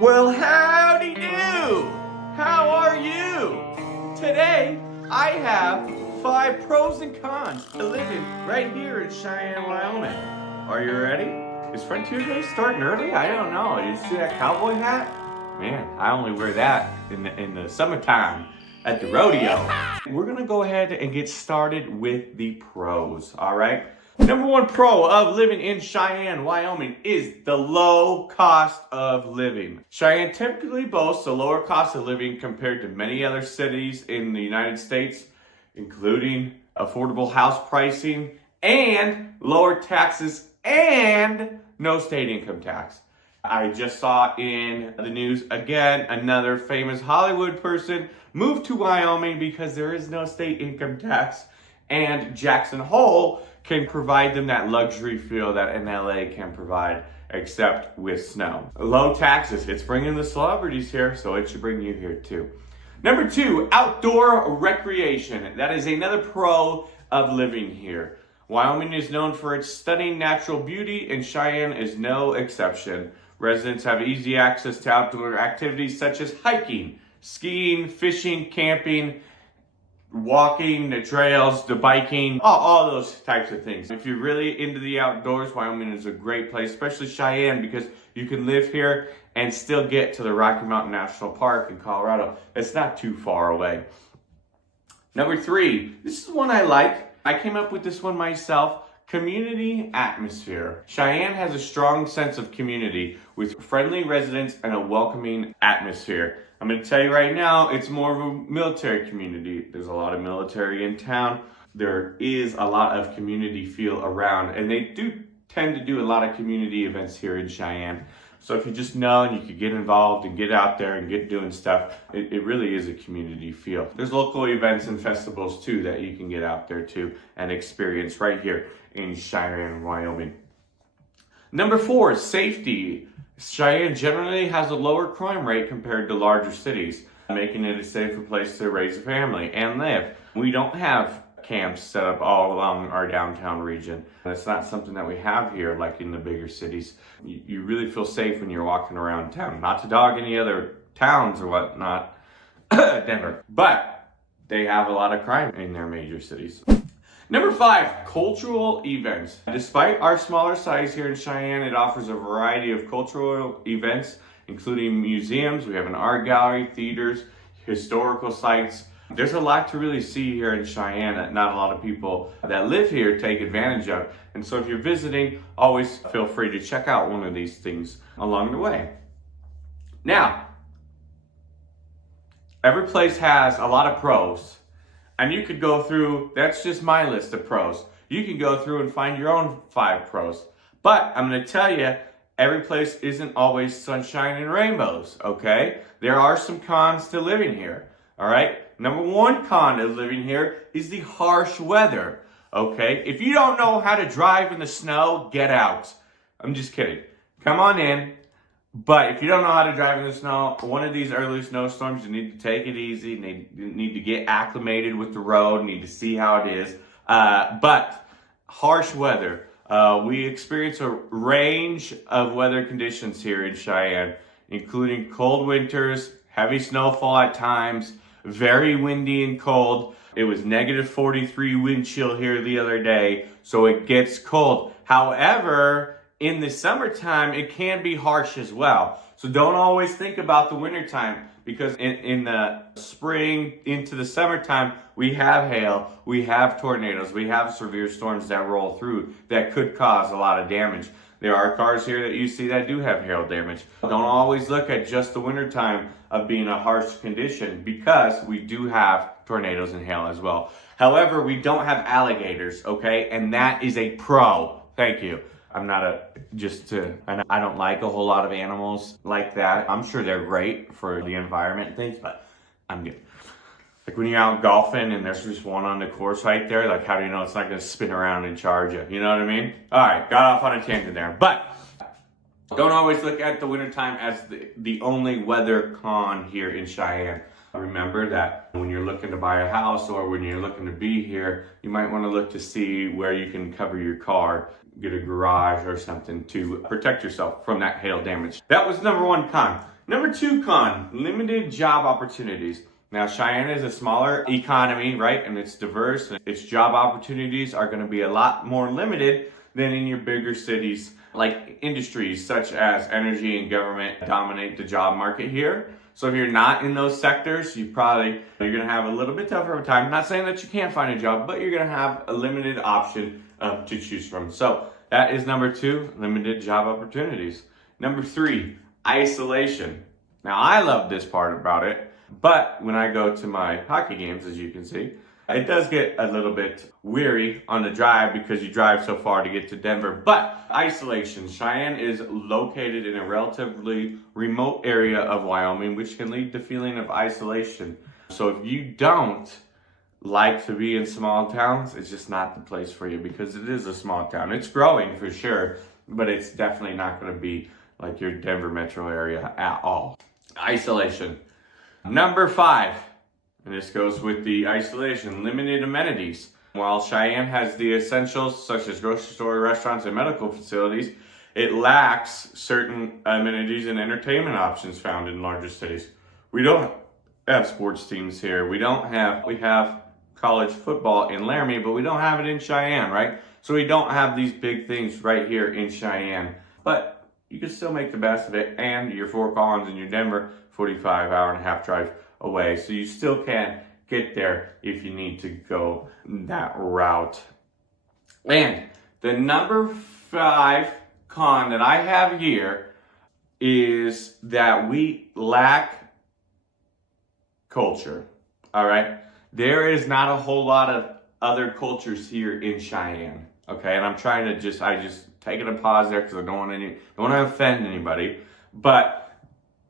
Well, howdy do! How are you? Today, I have 5 pros and cons to living right here in Cheyenne, Wyoming. Are you ready? Is Frontier Day starting early? I don't know. You see that cowboy hat? Man, I only wear that in the summertime at the rodeo. We're gonna go ahead and get started with the pros, all right? Number 1 pro of living in Cheyenne, Wyoming is the low cost of living. Cheyenne typically boasts a lower cost of living compared to many other cities in the United States, including affordable house pricing and lower taxes and no state income tax. I just saw in the news again, another famous Hollywood person moved to Wyoming because there is no state income tax, and Jackson Hole can provide them that luxury feel that in LA can provide, except with snow. Low taxes, it's bringing the celebrities here, so it should bring you here too. Number 2, outdoor recreation. That is another pro of living here. Wyoming is known for its stunning natural beauty, and Cheyenne is no exception. Residents have easy access to outdoor activities such as hiking, skiing, fishing, camping, walking, the trails, the biking, all those types of things. If you're really into the outdoors, Wyoming is a great place, especially Cheyenne, because you can live here and still get to the Rocky Mountain National Park in Colorado. It's not too far away. Number 3, this is one I like. I came up with this one myself. Community atmosphere. Cheyenne has a strong sense of community with friendly residents and a welcoming atmosphere. I'm going to tell you right now, it's more of a military community. There's a lot of military in town. There is a lot of community feel around, and they do tend to do a lot of community events here in Cheyenne. So if you just know and you could get involved and get out there and get doing stuff, it really is a community feel. There's local events and festivals too that you can get out there too and experience right here in Cheyenne, Wyoming. Number 4, safety. Cheyenne generally has a lower crime rate compared to larger cities, making it a safer place to raise a family and live. We don't have camps set up all along our downtown region. That's not something that we have here like in the bigger cities. You really feel safe when you're walking around town. Not to dog any other towns or whatnot, Denver, but they have a lot of crime in their major cities. Number 5, cultural events. Despite our smaller size here in Cheyenne, it offers a variety of cultural events, including museums. We have an art gallery, theaters, historical sites. There's a lot to really see here in Cheyenne that not a lot of people that live here take advantage of. And so if you're visiting, always feel free to check out one of these things along the way. Now, every place has a lot of pros. And you could go through, that's just my list of pros. You can go through and find your own 5 pros. But I'm going to tell you, every place isn't always sunshine and rainbows, okay? There are some cons to living here, all right? Number 1 con of living here is the harsh weather, okay? If you don't know how to drive in the snow, get out. I'm just kidding. Come on in. But if you don't know how to drive in the snow, one of these early snowstorms, you need to take it easy. You need to get acclimated with the road, need to see how it is. But harsh weather. We experience a range of weather conditions here in Cheyenne, including cold winters, heavy snowfall at times, very windy and cold. It was negative 43 wind chill here the other day, so it gets cold. However, in the summertime, it can be harsh as well. So don't always think about the wintertime, because in the spring into the summertime, we have hail, we have tornadoes, we have severe storms that roll through that could cause a lot of damage. There are cars here that you see that do have hail damage. Don't always look at just the wintertime of being a harsh condition, because we do have tornadoes and hail as well. However, we don't have alligators, okay? And that is a pro. Thank you. I'm not I don't like a whole lot of animals like that. I'm sure they're great for the environment and things, but I'm good. Like when you're out golfing and there's just one on the course right there, like how do you know it's not going to spin around and charge you? You know what I mean? All right, got off on a tangent there. But don't always look at the wintertime as the only weather con here in Cheyenne. Remember that when you're looking to buy a house or when you're looking to be here, you might want to look to see where you can cover your car, get a garage or something to protect yourself from that hail damage. That was number 1 con. Number 2 con, limited job opportunities. Now, Cheyenne is a smaller economy, right? And it's diverse. Its job opportunities are going to be a lot more limited than in your bigger cities. Like industries such as energy and government dominate the job market here. So if you're not in those sectors, you're going to have a little bit tougher of a time. I'm not saying that you can't find a job, but you're going to have a limited option to choose from. So that is number 2, limited job opportunities. Number 3, isolation. Now, I love this part about it, but when I go to my hockey games, as you can see, it does get a little bit weary on the drive because you drive so far to get to Denver. But isolation. Cheyenne is located in a relatively remote area of Wyoming, which can lead to feeling of isolation. So if you don't like to be in small towns, it's just not the place for you because it is a small town. It's growing for sure, but it's definitely not going to be like your Denver metro area at all. Isolation. Number 5. And this goes with the isolation, limited amenities. While Cheyenne has the essentials such as grocery store, restaurants, and medical facilities, it lacks certain amenities and entertainment options found in larger cities. We don't have sports teams here. We have college football in Laramie, but we don't have it in Cheyenne, right? So we don't have these big things right here in Cheyenne. But you can still make the best of it, and your Fort Collins and your Denver, 45-hour-and-a-half drive away, so you still can get there if you need to go that route. And the number 5 con that I have here is that we lack culture. All right, there is not a whole lot of other cultures here in Cheyenne. Okay, and I'm trying to I just taking a pause there because I don't want to offend anybody, but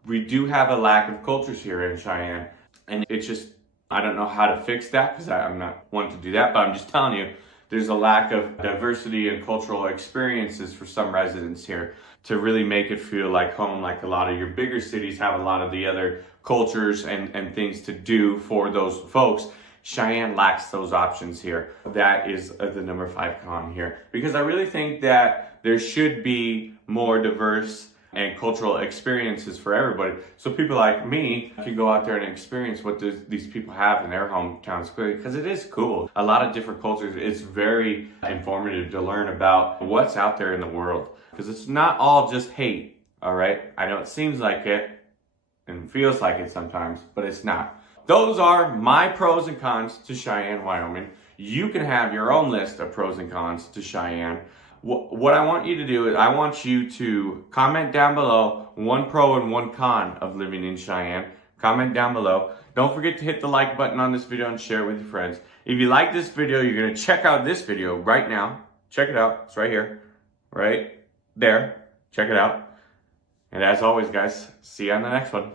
we do have a lack of cultures here in Cheyenne, and it's just, I don't know how to fix that because I'm not one to do that, but I'm just telling you, there's a lack of diversity and cultural experiences for some residents here to really make it feel like home, like a lot of your bigger cities have a lot of the other cultures and things to do for those folks. Cheyenne lacks those options here. That is the number 5 con here, because I really think that there should be more diverse and cultural experiences for everybody, so people like me can go out there and experience what these people have in their hometowns, because it is cool. A lot of different cultures. It's very informative to learn about what's out there in the world, because it's not all just hate. All right, I know it seems like it and feels like it sometimes, but it's not. Those are my pros and cons to Cheyenne, Wyoming. You can have your own list of pros and cons to Cheyenne. What I want you to do is I want you to comment down below 1 pro and 1 con of living in Cheyenne. Comment down below. Don't forget to hit the like button on this video and share it with your friends. If you like this video, you're going to check out this video right now. Check it out. It's right here. Right there. Check it out. And as always, guys, see you on the next one.